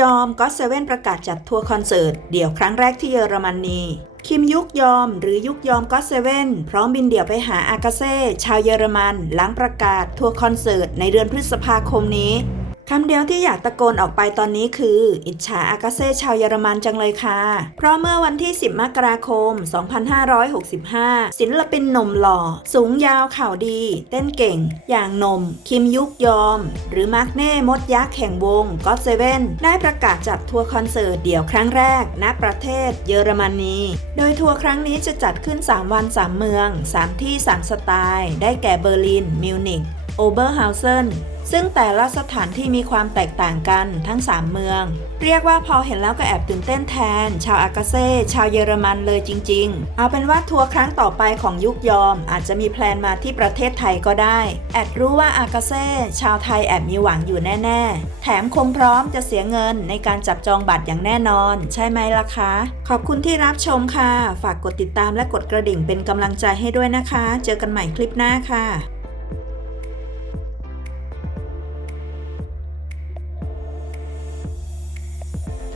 ยอมก็เซเว่นประกาศจัดทัวร์คอนเสิร์ต เดี่ยวครั้งแรกที่เยอรมนี คิมยุกยอม หรือยุกยอมก็เซเว่นพร้อมบินเดี่ยวไปหาอากาเซ่ชาวเยอรมัน หลังประกาศทัวร์คอนเสิร์ตในเดือนพฤษภาคมนี้ คำเดียวที่อยากตะโกนออกไปตอนนี้คือ อิจฉาอากาเซ่ชาวเยอรมันจังเลยค่ะ เพราะเมื่อวันที่ 10 มกราคม 2565 ศิลปินหนุ่มหล่อ สูงยาวข่าวดี เต้นเก่ง อย่างนม คิมยุกยอม หรือมาร์กเน่มดยักษ์แห่งวงก็เซเว่นได้ประกาศจัดทัวร์คอนเสิร์ตเดี่ยวครั้งแรกณประเทศเยอรมนี โดยทัวร์ครั้งนี้จะจัดขึ้น 3 วัน 3 เมือง 3 ที่ 3 สไตล์ ได้แก่เบอร์ลิน มิวนิกโอเบอร์ฮาวเซน ซึ่งแต่ละสถานที่มีความแตกต่างกันทั้ง 3 เมือง เรียกว่าพอเห็นแล้วก็แอบตื่นเต้นแทน ชาวอากาเซ่ชาวเยอรมันเลยจริง ๆ เอาเป็นว่าทัวร์ครั้งต่อไปของยุคยอม อาจจะมีแพลนมาที่ประเทศไทยก็ได้ แอดรู้ว่าอากาเซ่ชาวไทยแอบมีหวังอยู่แน่ ๆ แถมคงพร้อมจะเสียเงินในการจับจองบัตรอย่างแน่นอน ใช่ไหมล่ะคะ ขอบคุณที่รับชมค่ะ ฝากกดติดตามและกดกระดิ่งเป็นกำลังใจให้ด้วยนะคะ เจอกันใหม่คลิปหน้าค่ะ